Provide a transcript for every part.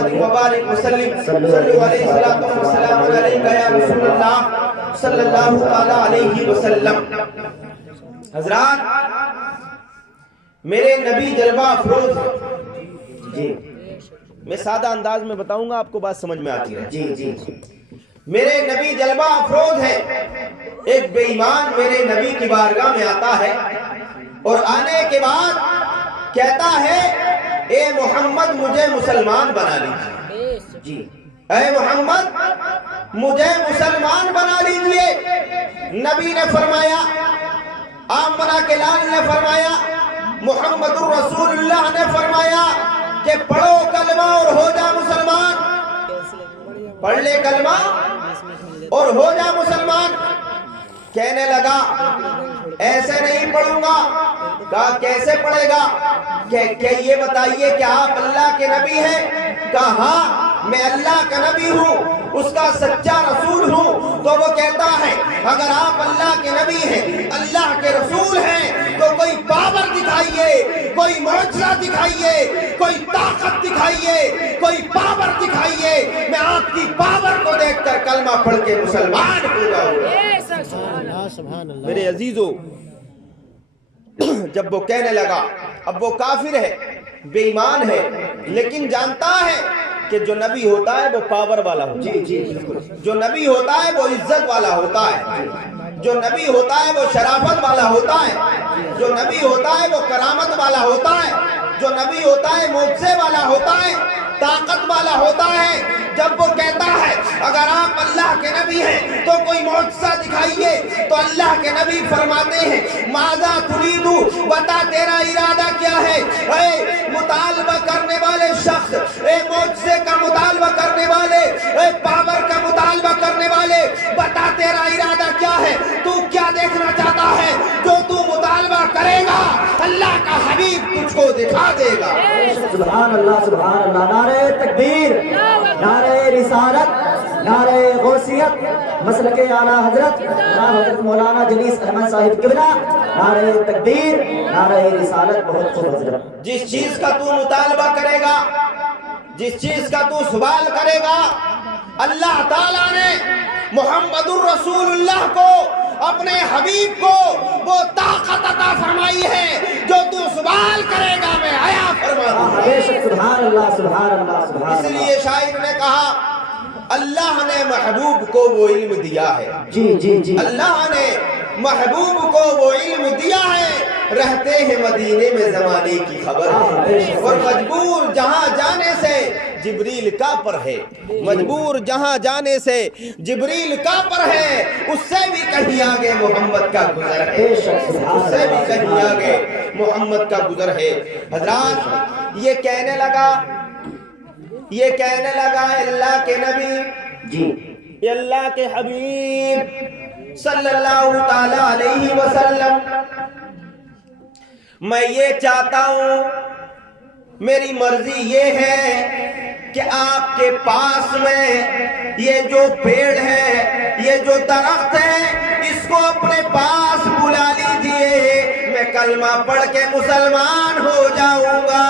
محمد وبارک وسلم صلی علیہ السلام علیکہ یا رسول اللہ صلی اللہ تعالی علیہ وسلم۔ حضرات، میرے نبی جلوہ افروز جی، میں سادہ انداز میں بتاؤں گا، آپ کو بات سمجھ میں آتی ہے جی جی۔ میرے نبی جلوہ افروز ہے۔ ایک بے ایمان میرے نبی کی بارگاہ میں آتا ہے اور آنے کے بعد کہتا ہے اے محمد مجھے مسلمان بنا لیجیے جی، اے محمد مجھے مسلمان بنا لیجیے۔ نبی نے فرمایا، آمنہ کے لال نے فرمایا، محمد الرسول اللہ نے فرمایا کہ پڑھو کلمہ اور ہو جا مسلمان، پڑھ لے کلمہ اور ہو جا مسلمان۔ کہنے لگا ایسے نہیں پڑھوں گا۔ کہا کیسے پڑھے گا؟ کہ یہ بتائیے کہ آپ اللہ کے نبی ہیں؟ کہا ہاں میں اللہ کا نبی ہوں، اس کا سچا رسول ہوں۔ تو وہ کہتا ہے اگر آپ اللہ کے نبی ہیں، اللہ کے رسول ہیں، تو کوئی پاور دکھائیے، کوئی معجزہ دکھائیے، کوئی طاقت دکھائیے، کوئی پاور دکھائیے، میں آپ کی پاور کو دیکھ کر کلمہ پڑھ کے مسلمان ہو جاؤں۔ میرے عزیزو، جب وہ کہنے لگا، اب وہ کافر ہے، بے ایمان ہے، لیکن جانتا ہے کہ جو نبی ہوتا ہے وہ پاور والا ہوتا ہے، جو نبی ہوتا ہے وہ عزت والا ہوتا ہے، جو نبی ہوتا ہے وہ شرافت والا ہوتا ہے، جو نبی ہوتا ہے وہ کرامت والا ہوتا ہے، جو نبی ہوتا ہے معجزے والا ہوتا ہے، طاقت والا ہوتا ہے۔ جب وہ کہتا ہے اگر آپ اللہ کے نبی ہیں تو کوئی معجزہ دکھائیے، تو اللہ کے نبی فرماتے ہیں ماذا تريد، بتا تیرا ارادہ کیا ہے؟ اے مطالبہ کرنے والے شخص، اے معجزے کا مطالبہ کرنے والے، اے پاور کا مطالبہ کرنے والے، بتا تیرا ارادہ کیا ہے؟ تو کیا دیکھنا چاہتا ہے؟ جو تو مطالبہ کرے گا اللہ کا حبیب تجھ کو دکھا دے گا۔ سبحان اللہ سبحان اللہ۔ نعرہ تکبیر، نعرہ رسالت، نعرہ غوثیت، مسلک اعلیٰ حضرت حضرت مولانا جلیس احمد صاحب قبلہ، نعرہ تکبیر، نعرہ رسالت۔ بہت خوب حضرت۔ جس چیز کا تو مطالبہ کرے گا، جس چیز کا تو سوال کرے گا، اللہ تعالیٰ نے محمد الرسول اللہ کو، اپنے حبیب کو وہ طاقت عطا فرمائی ہے جو تو سوال کرے گا میں عطا فرما دوں گا۔ بے شک سبحان اللہ سبحان اللہ سبحان اللہ۔ اس لیے شاعر نے کہا اللہ نے محبوب کو وہ علم دیا ہے، جی جی جی، اللہ نے محبوب کو وہ علم دیا ہے، رہتے ہیں مدینے میں زمانے کی خبر ہے، اور مجبور جہاں جانے سے جبریل کا پر ہے، مجبور جہاں جانے سے جبریل کا پر ہے، اس سے بھی کہیں آگے محمد کا گزر ہے، اس سے بھی کہیں آگے محمد کا گزر ہے۔ حضرات، یہ کہنے لگا اللہ کے نبی جی، یہ اللہ کے حبیب صلی اللہ تعالی علیہ وسلم، میں یہ چاہتا ہوں، میری مرضی یہ ہے کہ آپ کے پاس میں یہ جو پیڑ ہے، یہ جو درخت ہے، اس کو اپنے پاس بلا لیجئے، میں کلمہ پڑھ کے مسلمان ہو جاؤں گا۔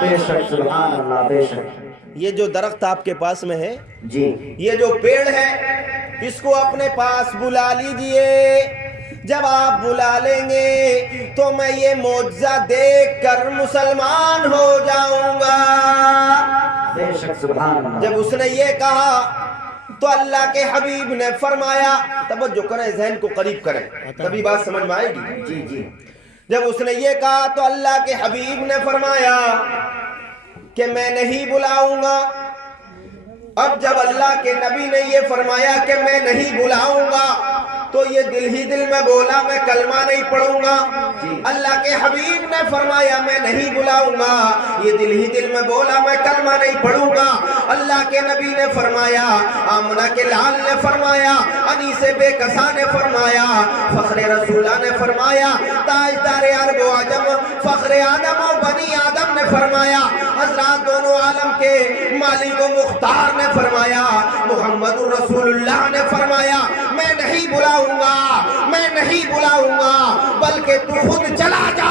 بے شک سبحان اللہ، بے شک۔ یہ جو درخت آپ کے پاس میں ہے جی، یہ جو پیڑ ہے، اس کو اپنے پاس بلا لیجئے، جب آپ بلا لیں گے تو میں یہ معجزہ دیکھ کر مسلمان ہو جاؤں گا۔ بے شک سبحان اللہ۔ جب اس نے یہ کہا تو اللہ کے حبیب نے فرمایا، توجہ کریں، ذہن کو قریب کریں، تبھی بات سمجھ میں آئے گی۔ جی جی، جب اس نے یہ کہا تو اللہ کے حبیب نے فرمایا کہ میں نہیں بلاؤں گا۔ اب جب اللہ کے نبی نے یہ فرمایا کہ میں نہیں بلاؤں گا تو یہ دل ہی دل میں بولا میں کلمہ نہیں پڑھوں گا۔ اللہ کے حبیب نے فرمایا میں نہیں بلاؤں گا، یہ دل ہی دل میں بولا میں کلمہ نہیں پڑھوں گا۔ اللہ کے نبی نے فرمایا، آمنہ کے لال نے فرمایا، انیس بے کسا نے فرمایا، فخر رسولہ نے فرمایا، تاجدار عرب و عجم فخر آدم و بنی آدم نے فرمایا، حضرات دونوں عالم کے مالک و مختار نے فرمایا، محمد رسول اللہ نے فرمایا میں نہیں بلاؤں گا، میں نہیں بلاؤں گا، بلکہ تو خود چلا جا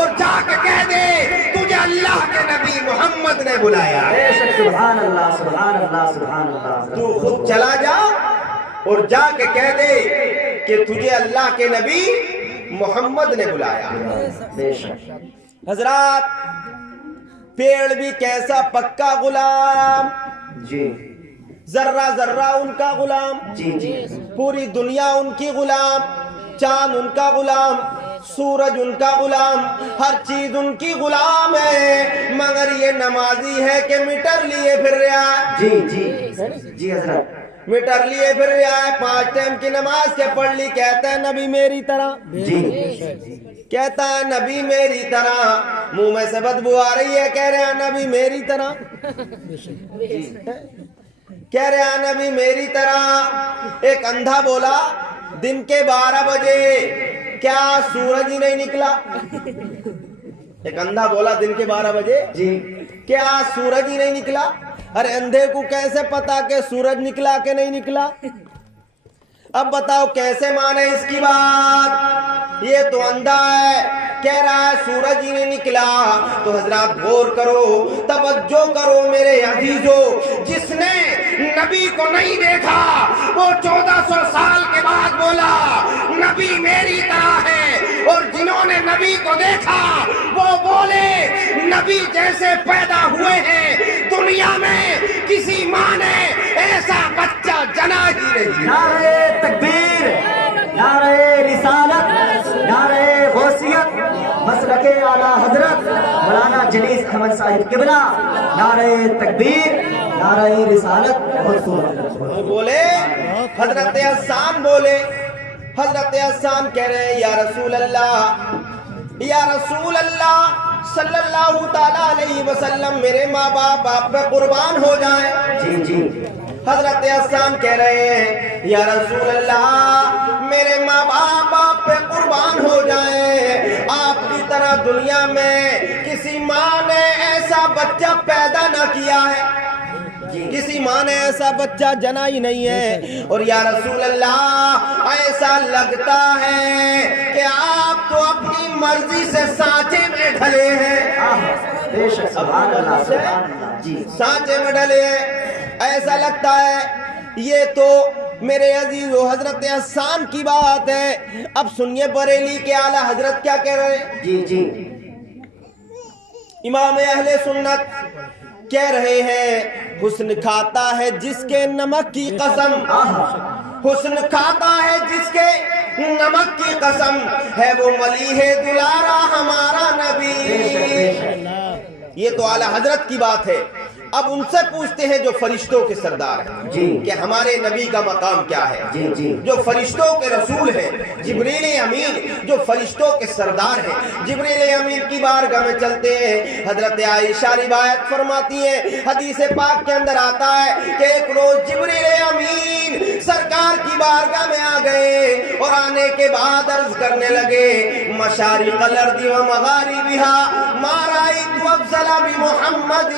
اور جا کے کہہ دے تجھے اللہ کے نبی محمد نے بلایا ہے۔ بے شک سبحان اللہ سبحان اللہ سبحان اللہ۔ تو خود چلا جا اور جا کے کہہ دے کہ تجھے اللہ کے نبی محمد نے بلایا۔ بے شک حضرات، پیڑ بھی کیسا پکا غلام، جی ذرہ ذرہ ان کا غلام، جی جی پوری دنیا ان کی غلام، چاند ان کا غلام، سورج ان کا غلام، ہر چیز ان کی غلام ہے، مگر یہ نمازی ہے کہ میٹر لیے پھر رہا ہے، جی جی جی حضرت میٹر لیے پھر رہا ہے، 5 ٹائم کی نماز کے پڑھ لی، کہتا ہے نبی میری طرح، جی کہتا ہے نبی میری طرح، منہ میں سے بدبو آ رہی ہے، کہہ رہے ہیں نبی میری طرح، کہہ رہے ہیں نبی میری طرح۔ ایک اندھا بولا دن کے 12 بجے کیا سورج ہی نہیں نکلا؟ ایک اندھا بولا دن کے 12 بجے جی کیا سورج ہی نہیں نکلا؟ ارے اندھے کو کیسے پتا کہ سورج نکلا کہ نہیں نکلا؟ اب بتاؤ کیسے مانے اس کی بات؟ یہ تو اندھا ہے، کہہ رہا ہے سورج ہی نہیں نکلا۔ تو حضرات غور کرو، توجہ کرو میرے عزیزو، جس نے نبی کو نہیں دیکھا وہ 1400 سال کے بعد بولا نبی میری طرح ہے، اور جنہوں نے نبی کو دیکھا وہ بولے نبی جیسے پیدا ہوئے ہیں، دنیا میں کسی ماں نے ایسا بچہ جنا ہی نہیں۔ نعرہ تکبیر، نعرہ رسالت، نعرہ غوثیت، مسلک اعلیٰ حضرت مولانا جلیس احمد صاحب قبلہ، نعرہ تکبیر، نعرہ رسالت۔ بہت خوب وہ بولے حضرت حسان بولے، حضرت حسان کہہ رہے ہیں یا رسول اللہ، یا رسول اللہ صلی اللہ تعالیٰ علیہ وسلم، میرے ماں باپ آپ پہ قربان ہو جائیں۔ جی جی حضرت حسان کہہ رہے ہیں یا رسول اللہ میرے ماں باپ آپ پہ قربان ہو جائیں، آپ کی طرح دنیا میں کسی ماں نے ایسا بچہ پیدا نہ کیا ہے، کسی ماں نے ایسا بچہ جنا ہی نہیں ہے، اور یا رسول اللہ ایسا لگتا ہے کہ آپ تو اپنی مرضی سے سانچے میں ڈھلے ہیں، بے شک سبحان اللہ سبحان اللہ۔ جی سانچے میں ڈھلے ہیں، ایسا لگتا ہے۔ یہ تو میرے عزیز و حضرت حسان کی بات ہے۔ اب سنیے بریلی کے اعلیٰ حضرت کیا کہہ رہے ہیں، جی جی امام اہل سنت کہہ رہے ہیں حسن کھاتا ہے جس کے نمک کی قسم، حسن کھاتا ہے جس کے نمک کی قسم، ہے وہ ملیح دلارا ہمارا نبی۔ یہ تو اعلیٰ حضرت کی بات ہے۔ اب ان سے پوچھتے ہیں جو فرشتوں کے سردار ہیں جی کہ ہمارے نبی کا مقام کیا ہے، جی جی جو فرشتوں کے رسول ہیں، جبریل امین جو فرشتوں کے سردار ہیں، جبریل امین کی بارگاہ میں چلتے ہیں۔ حضرت عائشہ روایت فرماتی ہیں، حدیث پاک کے اندر آتا ہے کہ ایک روز جبریل امین سرکار کی بارگاہ میں آ گئے، اور آنے کے بعد عرض کرنے لگے مشارق الارض و مغاربها ما رأيت افضل بمحمد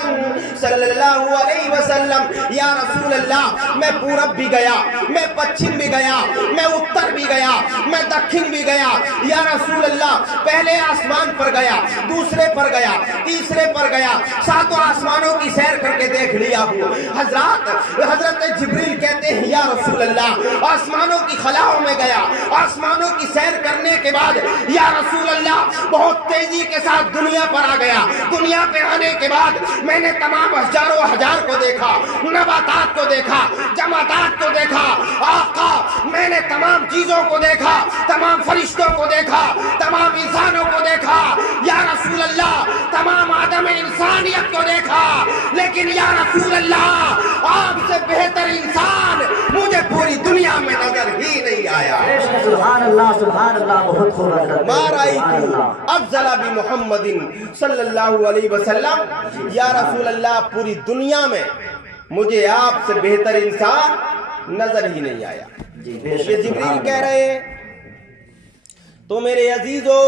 صلی اللہ علیہ وسلم۔ یا رسول اللہ میں پورب بھی گیا، میں پچھم بھی گیا، میں اتر بھی گیا، میں دکھن بھی گیا، یا رسول اللہ پہلے آسمان پر گیا، دوسرے پر گیا، تیسرے پر گیا، 7 آسمانوں کی سیر کر کے دیکھ لیا ہوں۔ حضرت جبریل کہتے ہیں یا رسول اللہ آسمانوں کی خلاؤں میں گیا، آسمانوں کی سیر کرنے کے بعد یا رسول اللہ بہت تیزی کے ساتھ دنیا پر آ گیا، دنیا پہ آنے کے بعد میں نے تمام ہزاروں ہزار کو دیکھا، نباتات کو دیکھا، جمادات کو دیکھا، آقا میں نے تمام چیزوں کو دیکھا، تمام فرشتوں کو دیکھا، تمام انسانوں کو دیکھا، یا رسول اللہ تمام آدم انسانیت کو دیکھا، لیکن یا رسول اللہ آپ سے بہتر انسان مجھے پوری دنیا میں نظر ہی نہیں آیا۔ سبحان اللہ سبحان اللہ۔ بہت خوب حضرت ما سبحان رأیت اللہ۔ افضل بمحمد صلی اللہ علیہ وسلم، یا رسول اللہ پوری دنیا میں مجھے آپ سے بہتر انسان نظر ہی نہیں آیا۔ جی بے یہ شک جبریل کہہ رہے ہیں۔ تو میرے عزیزو،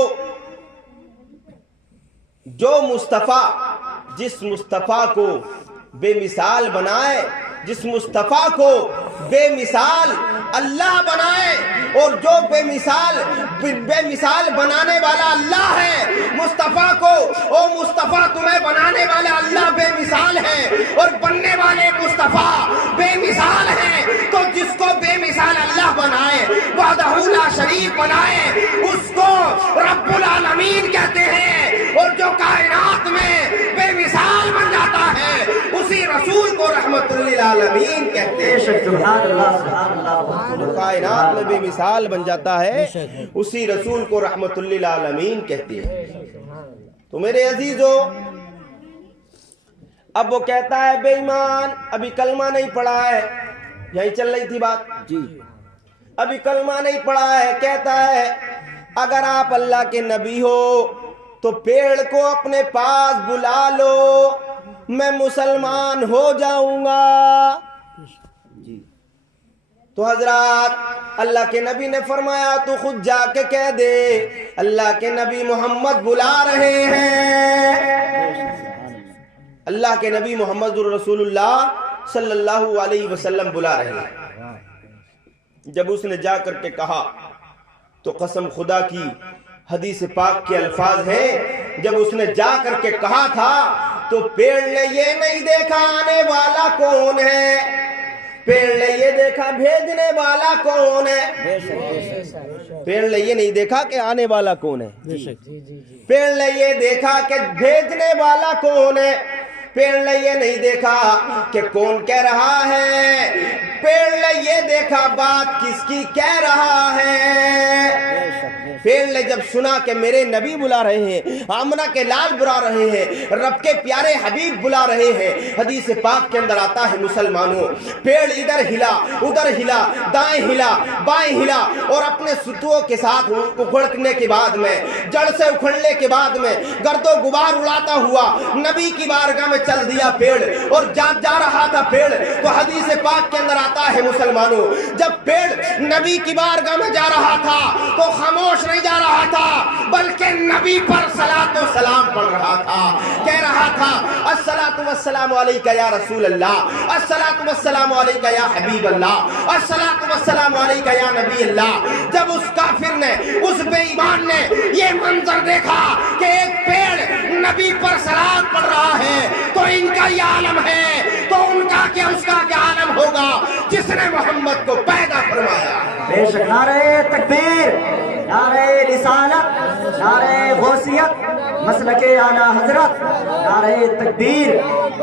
جو مصطفیٰ جس مصطفیٰ کو بے مثال بنائے، جس مصطفیٰ کو بے مثال اللہ بنائے اور جو بے مثال بنانے والا اللہ ہے مصطفیٰ کو، او مصطفیٰ تمہیں بنانے والا اللہ بے مثال ہے اور بننے والے مصطفیٰ بے مثال ہیں، تو جس کو بے مثال اللہ بنائے وحدہ لا شریک بنائے اس کو رب العالمین کہتے ہیں، اور جو کائنات میں بے مثال بن جاتا ہے اسی رسول کو رحمت للعالمین کہتے ہیں۔ بے شک سبحان اللہ سبحان اللہ۔ جو کائنات میں بے مثال بن جاتا ہے اسی رسول کو رحمت للعالمین کہتے ہیں۔ تو میرے عزیزو، اب وہ کہتا ہے بے ایمان ابھی کلمہ نہیں پڑھا ہے، یہی چل رہی تھی بات جی، ابھی کلمہ نہیں پڑھا ہے، کہتا ہے اگر آپ اللہ کے نبی ہو تو پیڑ کو اپنے پاس بلا لو، میں مسلمان ہو جاؤں گا۔ تو حضرات اللہ کے نبی نے فرمایا تو خود جا کے کہہ دے اللہ کے نبی محمد بلا رہے ہیں، اللہ کے نبی محمد رسول اللہ صلی اللہ علیہ وسلم بلا رہے ہیں۔ جب اس نے جا کر کے کہا تو قسم خدا کی حدیث پاک کے الفاظ ہیں، جب اس نے جا کر کے کہا تھا تو پیڑ نے یہ نہیں دیکھا آنے والا کون ہے، پیڑ نے یہ دیکھا بھیجنے والا کون ہے، پیڑ نے یہ نہیں دیکھا کہ آنے والا کون ہے، پیڑ نے یہ دیکھا کہ بھیجنے والا کون ہے، پیڑ نے یہ نہیں دیکھا کہ کون کہہ رہا ہے، پیڑ نے یہ دیکھا بات کس کی کہہ رہا ہے۔ پیڑ نے جب سنا کہ میرے نبی بلا رہے ہیں، آمنہ کے لال بلا رہے ہیں، رب کے پیارے حبیب بلا رہے ہیں، حدیث پاک کے اندر آتا ہے مسلمانوں پیڑ ادھر ہلا ادھر ہلا دائیں ہلا بائیں ہلا اور اپنے ستوؤں کے ساتھ اکھڑنے کے بعد میں جڑ سے اکھڑنے کے بعد میں گرد و غبار اڑاتا ہوا نبی کی بارگاہ میں چل دیا پیڑ، اور جا رہا تھا پیڑ۔ تو حدیث پاک کے اندر آتا ہے مسلمانوں جب پیڑ نبی کی بارگاہ میں جا رہا تھا تو خاموش نہیں جا رہا تھا بلکہ نبی پر صلاۃ و سلام پڑھ رہا تھا، کہہ رہا تھا الصلاۃ والسلام علیکہ یا رسول اللہ، الصلاۃ والسلام علیکہ یا حبیب اللہ، الصلاۃ والسلام علیکہ یا نبی اللہ۔ جب اس کافر نے اس بے ایمان نے یہ منظر دیکھا کہ ایک پیڑ نبی پر صلاۃ پڑھ رہا ہے تو ان کا یہ عالم ہے تو ان کا کیا اس کا کیا عالم ہوگا جس نے محمد کو پیدا فرمایا۔ بے شک نعرہ تکبیر، نعرہ رسالت، نعرہ غوثیت، مسلک اعلیٰ حضرت، نعرہ تکبیر،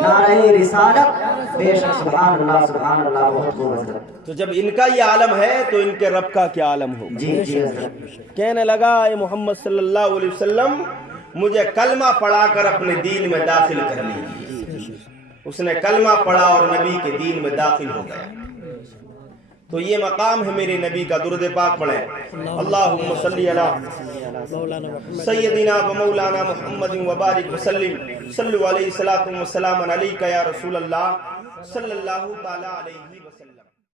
نعرہ رسالت، بے شک سبحان اللہ سبحان اللہ بہت خوب حضرت۔ تو جب ان کا یہ عالم ہے تو ان کے رب کا کیا عالم ہوگا؟ جی جی حضرت۔ کہنے لگا اے محمد صلی اللہ علیہ وسلم مجھے کلمہ پڑھا کر اپنے دین میں داخل کر لیجیے۔ اس نے کلمہ پڑھا اور نبی کے دین میں داخل ہو گیا۔ تو یہ مقام ہے میرے نبی کا، درود پاک پڑھیں اللہم صلی علی سیدنا و مولانا محمد وبارک وسلم صلو علیہ الصلوۃ والسلام علیکہ یا رسول اللہ صلی اللہ تعالی علیہ وسلم۔